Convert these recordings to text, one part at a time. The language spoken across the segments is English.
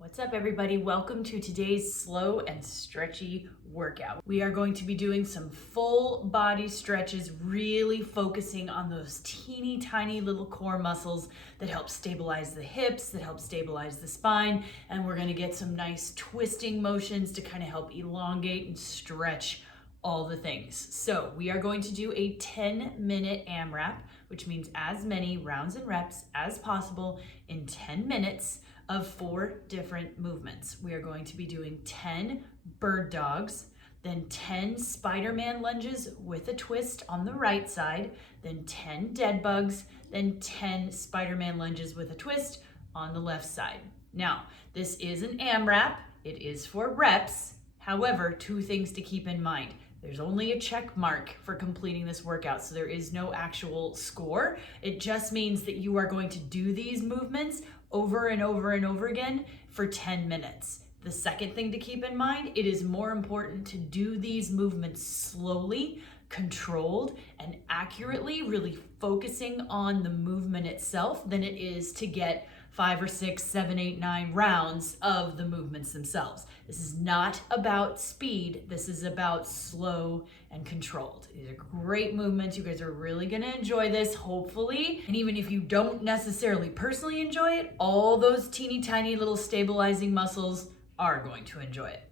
What's up, everybody? Welcome to today's slow and stretchy workout. We are going to be doing some full body stretches, really focusing on those teeny tiny little core muscles that help stabilize the hips, that help stabilize the spine, and we're going to get some nice twisting motions to kind of help elongate and stretch all the things. So we are going to do a 10-minute AMRAP, which means as many rounds and reps as possible in 10 minutes of 4 different movements. We are going to be doing 10 bird dogs, then 10 Spiderman lunges with a twist on the right side, then 10 dead bugs, then 10 Spiderman lunges with a twist on the left side. Now, this is an AMRAP. It is for reps. However, 2 things to keep in mind. There's only a check mark for completing this workout, so there is no actual score. It just means that you are going to do these movements over and over and over again for 10 minutes. The second thing to keep in mind, it is more important to do these movements slowly, controlled, and accurately, really focusing on the movement itself than it is to get 5 or 6, 7, 8, 9 rounds of the movements themselves. This is not about speed. This is about slow and controlled. These are great movements. You guys are really going to enjoy this, hopefully. And even if you don't necessarily personally enjoy it, all those teeny tiny little stabilizing muscles are going to enjoy it.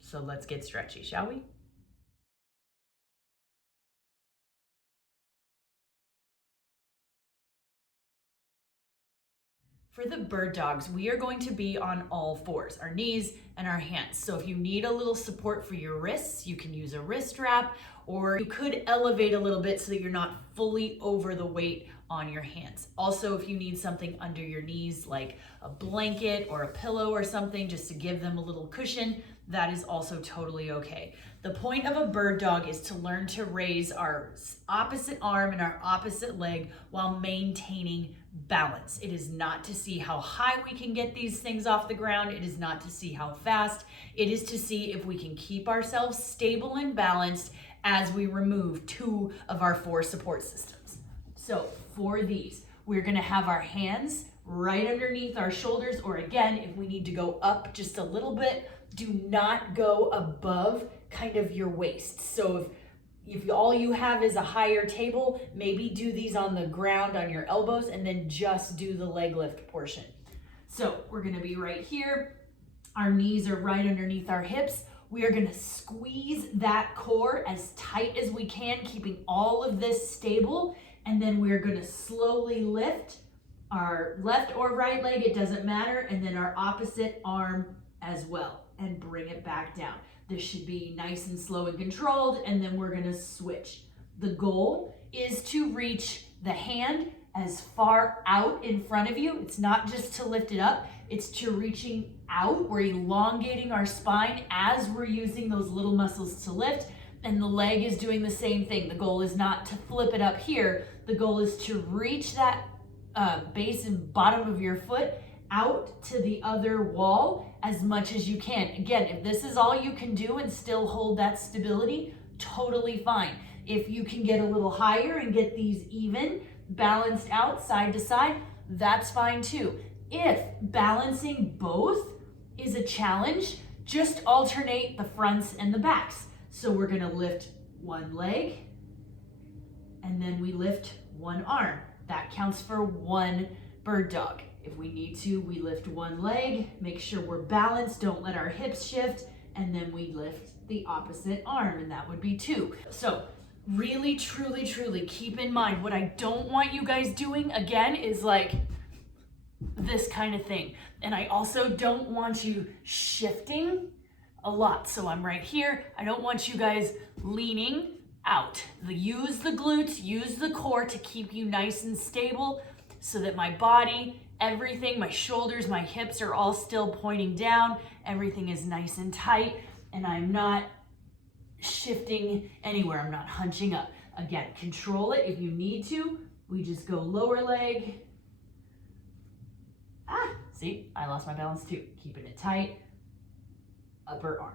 So let's get stretchy, shall we? For the bird dogs, we are going to be on all fours, our knees and our hands. So if you need a little support for your wrists, you can use a wrist wrap, or you could elevate a little bit so that you're not fully over the weight on your hands. Also, if you need something under your knees, like a blanket or a pillow or something, just to give them a little cushion, that is also totally okay. The point of a bird dog is to learn to raise our opposite arm and our opposite leg while maintaining balance. It is not to see how high we can get these things off the ground. It is not to see how fast. It is to see if we can keep ourselves stable and balanced as we remove 2 of our 4 support systems. So for these, we're going to have our hands right underneath our shoulders, or again, if we need to go up just a little bit, do not go above kind of your waist. So if all you have is a higher table, maybe do these on the ground on your elbows and then just do the leg lift portion. So we're going to be right here. Our knees are right underneath our hips. We are going to squeeze that core as tight as we can, keeping all of this stable. And then we're going to slowly lift our left or right leg, it doesn't matter, and then our opposite arm as well, and bring it back down. This should be nice and slow and controlled, and then we're gonna switch. The goal is to reach the hand as far out in front of you. It's not just to lift it up, it's to reaching out. We're elongating our spine as we're using those little muscles to lift, and the leg is doing the same thing. The goal is not to flip it up here. The goal is to reach that base and bottom of your foot out to the other wall as much as you can. Again, if this is all you can do and still hold that stability, totally fine. If you can get a little higher and get these even, balanced out side to side, that's fine too. If balancing both is a challenge, just alternate the fronts and the backs. So we're gonna lift one leg and then we lift one arm. That counts for 1 bird dog. If we need to, we lift one leg, make sure we're balanced, don't let our hips shift, and then we lift the opposite arm, and that would be 2. So really, truly, truly keep in mind, what I don't want you guys doing, again, is like this kind of thing. And I also don't want you shifting a lot. So I'm right here. I don't want you guys leaning out. Use the glutes, use the core to keep you nice and stable so that my body, everything, my shoulders, my hips are all still pointing down. Everything is nice and tight, and I'm not shifting anywhere. I'm not hunching up. Again, control it if you need to. We just go lower leg. See, I lost my balance too. Keeping it tight. Upper arm.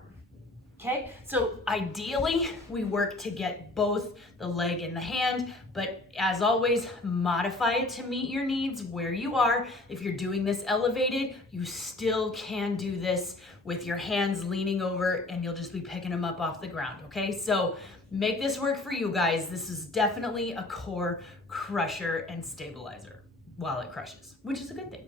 Okay, so ideally we work to get both the leg and the hand, but as always, modify it to meet your needs where you are. If you're doing this elevated, you still can do this with your hands leaning over and you'll just be picking them up off the ground, okay? So make this work for you guys. This is definitely a core crusher and stabilizer while it crushes, which is a good thing.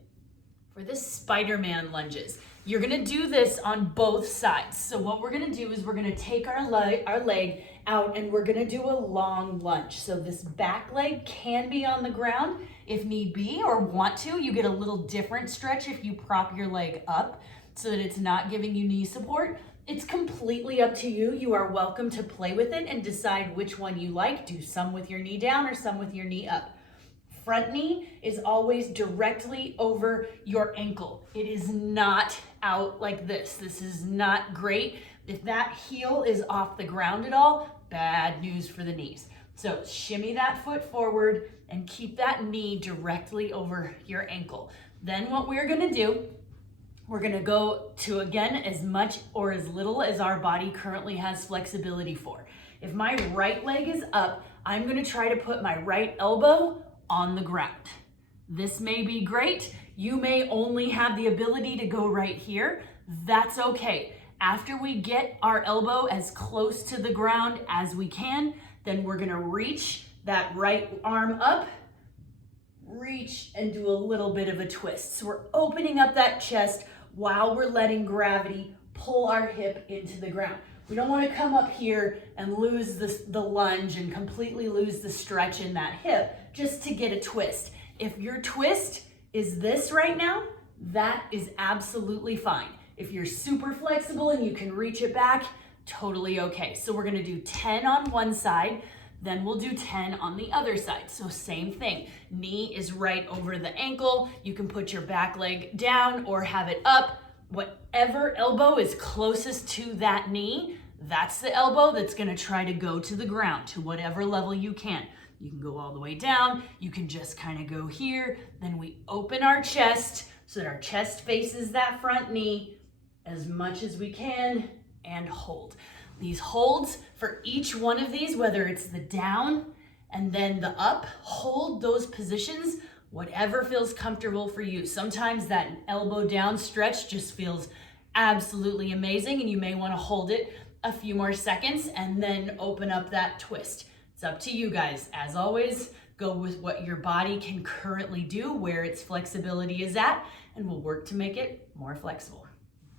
For the Spiderman lunges, you're gonna do this on both sides. So what we're gonna do is we're gonna take our leg out and we're gonna do a long lunge. So this back leg can be on the ground if need be or want to. You get a little different stretch if you prop your leg up so that it's not giving you knee support. It's completely up to you. You are welcome to play with it and decide which one you like. Do some with your knee down or some with your knee up. Front knee is always directly over your ankle. It is not out like this. This is not great. If that heel is off the ground at all, bad news for the knees. So shimmy that foot forward and keep that knee directly over your ankle. Then what we're gonna do, we're gonna go to, again, as much or as little as our body currently has flexibility for. If my right leg is up, I'm gonna try to put my right elbow on the ground. This may be great. You may only have the ability to go right here. That's okay. After we get our elbow as close to the ground as we can, then we're gonna reach that right arm up, reach and do a little bit of a twist. So we're opening up that chest while we're letting gravity pull our hip into the ground. We don't want to come up here and lose the lunge and completely lose the stretch in that hip just to get a twist. If your twist is this right now, that is absolutely fine. If you're super flexible and you can reach it back, totally okay. So we're gonna do 10 on one side, then we'll do 10 on the other side. So same thing, knee is right over the ankle. You can put your back leg down or have it up. Whatever elbow is closest to that knee, that's the elbow that's gonna try to go to the ground, to whatever level you can. You can go all the way down, you can just kind of go here, then we open our chest so that our chest faces that front knee as much as we can and hold. These holds for each one of these, whether it's the down and then the up, hold those positions, whatever feels comfortable for you. Sometimes that elbow down stretch just feels absolutely amazing and you may want to hold it a few more seconds and then open up that twist. It's up to you guys. As always, go with what your body can currently do, where its flexibility is at, and we'll work to make it more flexible.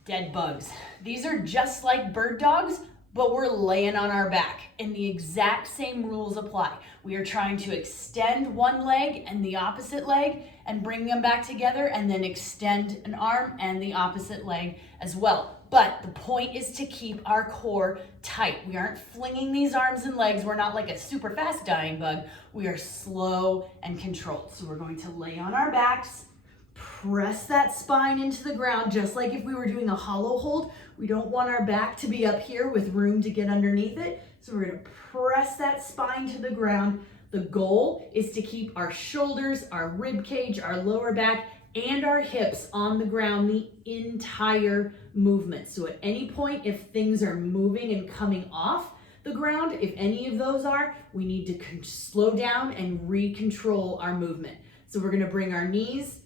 Dead bugs. These are just like bird dogs, but we're laying on our back and the exact same rules apply. We are trying to extend one leg and the opposite leg and bring them back together and then extend an arm and the opposite leg as well. But the point is to keep our core tight. We aren't flinging these arms and legs. We're not like a super fast dying bug. We are slow and controlled. So we're going to lay on our backs, press that spine into the ground, just like if we were doing a hollow hold. We don't want our back to be up here with room to get underneath it. So we're gonna press that spine to the ground. The goal is to keep our shoulders, our rib cage, our lower back, and our hips on the ground the entire movement. So at any point, if things are moving and coming off the ground, if any of those are, we need to slow down and recontrol our movement. So we're gonna bring our knees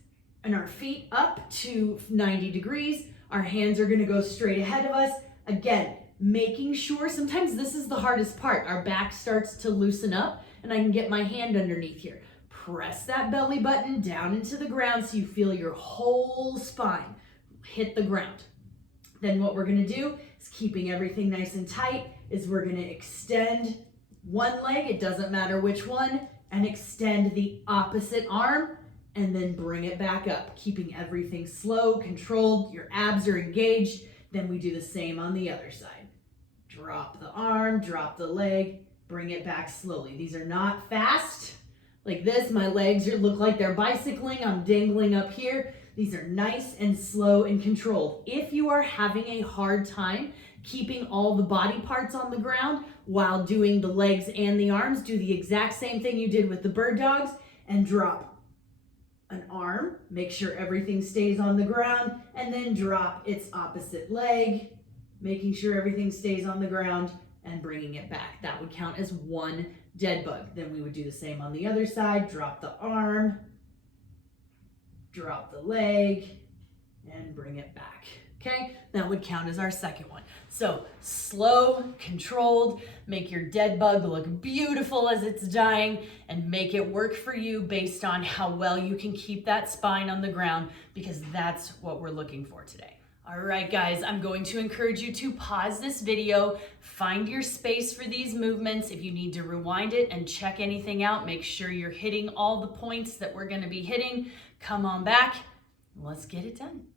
and our feet up to 90 degrees. Our hands are gonna go straight ahead of us. Again, making sure, sometimes this is the hardest part. Our back starts to loosen up and I can get my hand underneath here. Press that belly button down into the ground so you feel your whole spine hit the ground. Then what we're gonna do is, keeping everything nice and tight, is we're gonna extend one leg, it doesn't matter which one, and extend the opposite arm and then bring it back up, keeping everything slow, controlled, your abs are engaged. Then we do the same on the other side. Drop the arm, drop the leg, bring it back slowly. These are not fast. Like this, my legs look like they're bicycling, I'm dangling up here. These are nice and slow and controlled. If you are having a hard time keeping all the body parts on the ground while doing the legs and the arms, do the exact same thing you did with the bird dogs and drop an arm, make sure everything stays on the ground, and then drop its opposite leg, making sure everything stays on the ground and bringing it back. That would count as one dead bug. Then we would do the same on the other side. Drop the arm, drop the leg, and bring it back. Okay, that would count as our second one. So slow, controlled, make your dead bug look beautiful as it's dying, and make it work for you based on how well you can keep that spine on the ground, because that's what we're looking for today. All right, guys, I'm going to encourage you to pause this video, find your space for these movements. If you need to rewind it and check anything out, make sure you're hitting all the points that we're gonna be hitting. Come on back, let's get it done.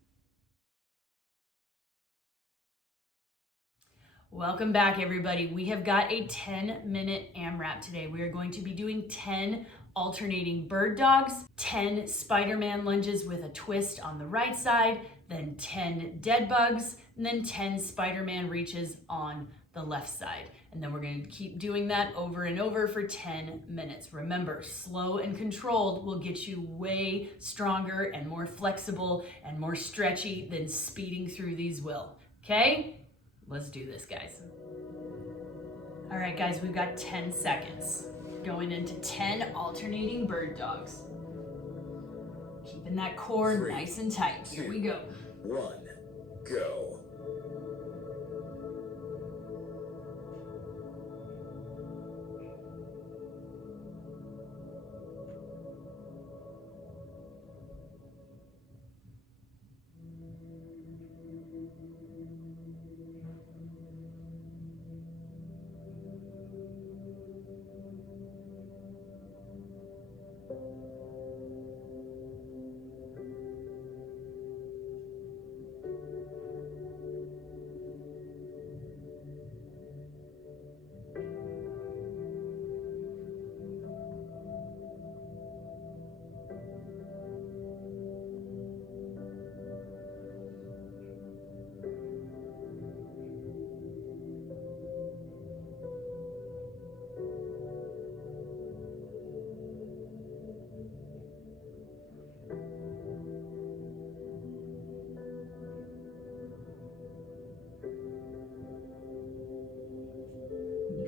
Welcome back, everybody. We have got a 10-minute AMRAP today. We are going to be doing 10 alternating bird dogs, 10 Spiderman lunges with a twist on the right side, then 10 dead bugs, and then 10 Spiderman reaches on the left side. And then we're going to keep doing that over and over for 10 minutes. Remember, slow and controlled will get you way stronger and more flexible and more stretchy than speeding through these will. Okay? Let's do this, guys. All right, guys, we've got 10 seconds. Going into 10 alternating bird dogs. Keeping that core nice and tight. Here we go. 1, go.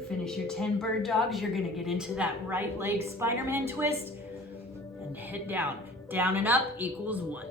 Finish your 10 bird dogs, you're gonna get into that right leg Spiderman twist and hit down. Down and up equals 1.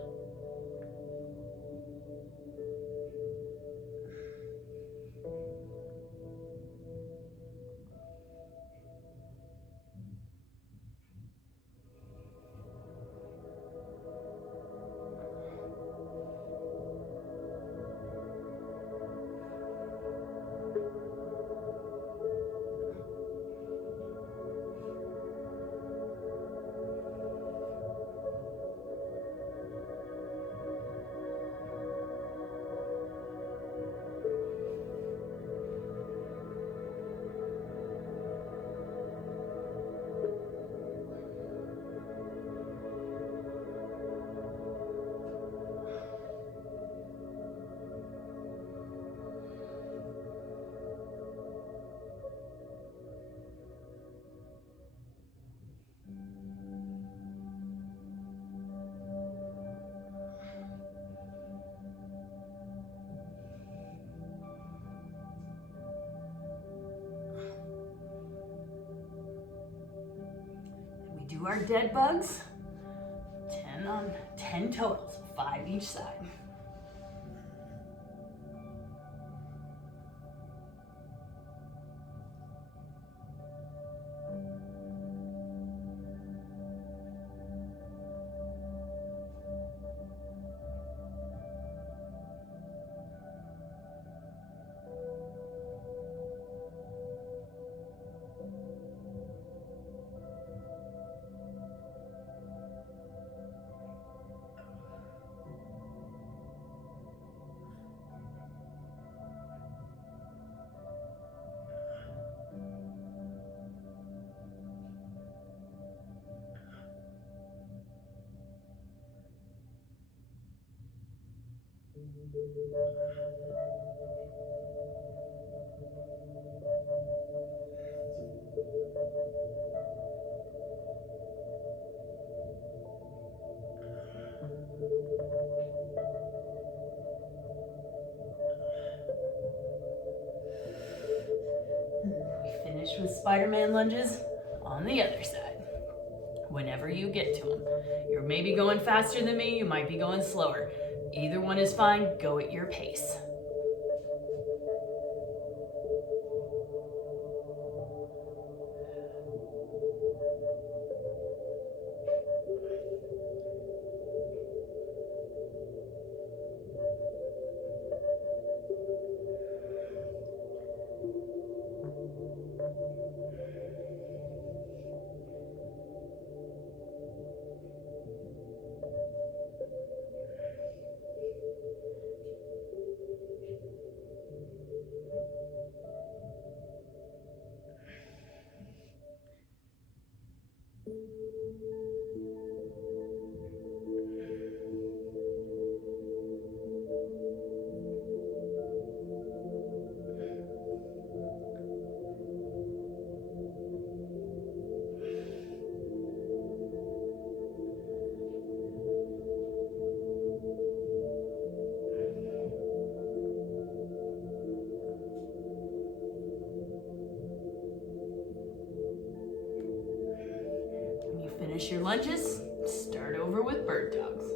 Do our dead bugs, 10 total, so 5 each side. the Spiderman lunges on the other side. Whenever you get to them. You're maybe going faster than me, you might be going slower. Either one is fine, go at your pace. When you finish your lunges, start over with bird dogs.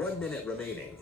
1 minute remaining.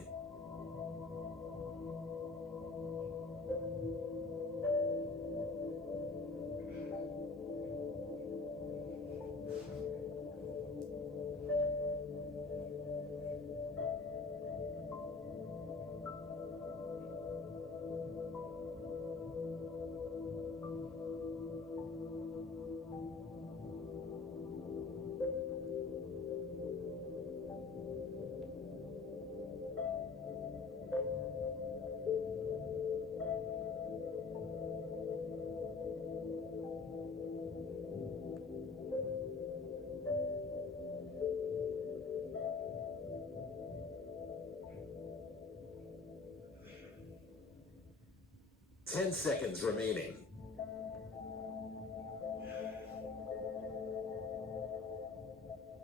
Ten seconds remaining.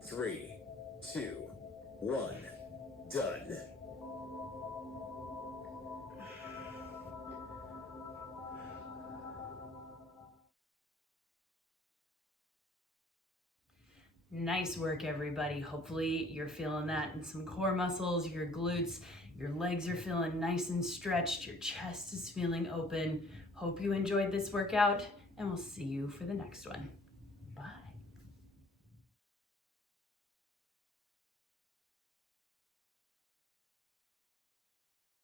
3, 2, 1, done. Nice work, everybody. Hopefully you're feeling that in some core muscles, your glutes, your legs are feeling nice and stretched, your chest is feeling open. Hope you enjoyed this workout, and we'll see you for the next one.